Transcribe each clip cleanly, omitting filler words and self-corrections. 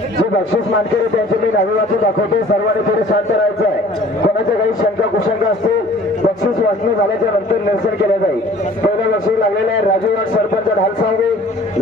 जे बक्षीस मानकरी त्यांचे मी नावे वाचून दाखवतो. सर्वांनी थोडे शांत राहायचं आहे. कोणाच्या काही शंका कुशंका असतील बक्षीस वाचणे झाल्याच्या नंतर निरसन केले जाईल. पहिलं बक्षीस लागलेलं आहे राजूवाड सरपंच ढालसावे,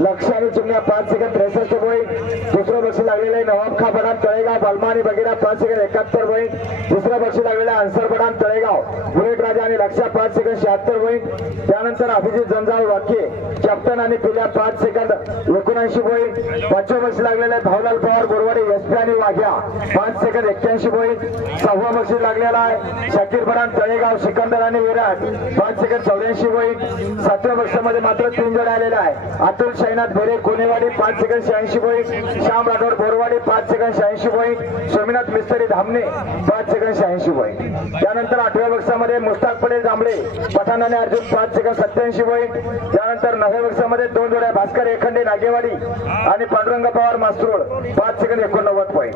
लक्ष आणि चिमण्या 5 सेकंद 63 पॉईंट. दुसरं बक्षीस लागलेलं आहे नवाब खा बडाम तळेगाव बलमा आणि बगीरा 5 सेकंद 71 पॉईंट. तिसरं बक्षीस लागलेलं आहे अन्सर बडाम तळेगाव बुलेट राजा आणि लक्ष्या 5 सेकंद 76 पॉईंट. त्यानंतर अभिजित जंजाळ वाक्य कॅप्टन आणि पिल्या 5 सेकंद 79 पॉईंट. पाचवं बक्षीस लागलेलं आहे भावलाल पवार बोरवाडी एसपी आणि वाघ्या 5 सेकंद 81 पॉईंट. सहावा बक्षीस लागलेला आहे शाकीर बडाम तळेगाव सिकंदर आणि विराट 5 सेकंद 84 पॉईंट. सातव्या बक्षीमध्ये मात्र 3 जोड्या आलेल्या आहे. Atul Shainath Bhere Konewadi 5 second 86 point. Shyam Rathod Borwadi 5 second 86 point. Somnath Mistry Dhamane 5 second 86 point. त्यानंतर 8व्या बक्षीमध्ये मुस्ताक पटेल जांभळे पठाण आणि अर्जुन 5 सेकंद 87 पॉईंट. त्यानंतर 9व्या बक्षीमध्ये 2 जोड्या भास्कर एखंडे नागेवाडी आणि पांडुरंग पवार मास्त्रोळ 5 सेकंद 89 पॉईंट.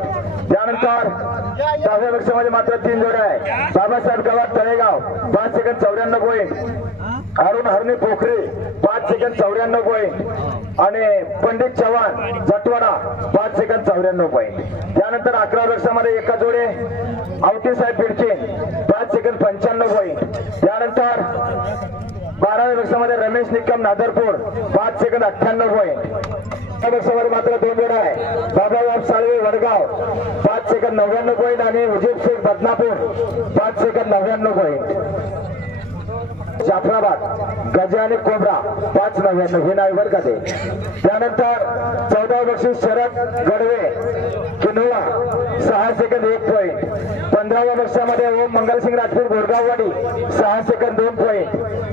त्यानंतर 10व्या बक्षीमध्ये मात्र 3 जोड्या आहे. बाबासाहेब गावात तळेगाव 5 सेकंद 94 पॉईंट. अरुण हरणे पोखरे 5 सेकंद 94 पॉईंट आणि पंडित चव्हाण जटवाडा 5 सेकंद 94 पॉईंट. त्यानंतर 11व्या बक्षीमध्ये एका जोडे आवटी साहेब पिडके 5 सेकंद 95 पॉईंट. त्यानंतर 12व्या बक्षीमध्ये रमेश निकम नादरपूर 5 सेकंद 98 पॉईंट. बक्षामध्ये मात्र 2 जोड्या आहे. बाबासाहेब साळवे वडगाव 5 सेकंद 99 पॉईंट आणि उजीब शेख बदनापूर 5 सेकंद 99 पॉईंट. जाफराबाद गजा आणि कोबरा 599 हे नाव बरं का ते. त्यानंतर 14वे बक्षीस शरद गडवे किनोळा 6 सेकंद 1 पॉईंट. 15व्या बक्षामध्ये ओम मंगलसिंग राजपूर गोरगाववाडी 6 सेकंद 2 पॉईंट.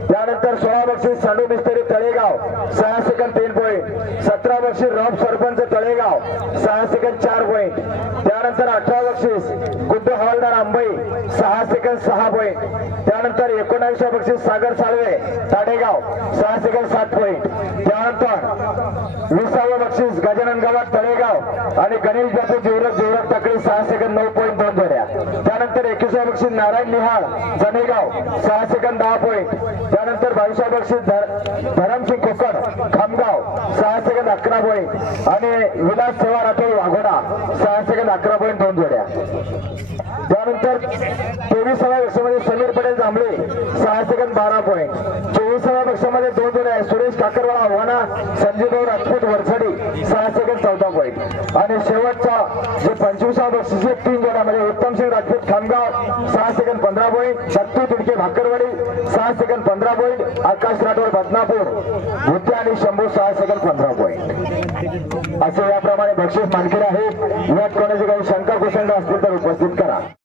त्यानंतर 16 बक्षीस सांडू मिस्त्री तळेगाव 6 सेकंद 3 पॉईंट. 17 बक्षीस रॉब सरपंच तळेगाव 6 सेकंद 4 पॉईंट. त्यानंतर 18 बक्षीस गुड्डू हवालदार अंबई 6 सेकंद 6 पॉईंट. त्यानंतर 19व्या बक्षीस सागर साळवे ताडेगाव 6 सेकंद 7 पॉईंट. त्यानंतर 20वे बक्षीस गजानन गावात तळेगाव आणि गणेश बापू जीवरक टाकळी 6 सेकंद 9 पॉईंट 2 जोड्या. त्यानंतर 21वे बक्षीस नारायण निहाळ जनेगाव 6 सेकंद 10 पॉईंट. त्यानंतर 22वे बक्षीस धरमसिंग कोकण खामगाव 6 सेकंद 11 पॉईंट आणि विलास सेवा राठोड वाघोडा 6 सेकंद 11 पॉईंट 2 जोड्या. त्यानंतर 23व्या बक्षामध्ये समीर पटेल जांभळे 6 सेकंद 12 पॉईंट. 24व्या बक्षामध्ये 2 जोड्या आहे. सुरेश काकरवाडा आव्हाना संजीवराव राजपूत वरसडी 6 सेकंद 14 पॉईंट आणि शेवटचा जे 25व्या बक्षीस 3 जोड्या म्हणजे Uttam Singh Rajput Khamgaon 6 second 15 point. Dattu Tidke Bhakarwadi 6 second 15 point. Akash Rathod Badnapur Bhute आणि शंभू 6 सेकंद 15 पॉईंट. असे याप्रमाणे बक्षीस मानकरी आहे. यात कोणाची काही शंका कुशंका असतील तर उपस्थित करा.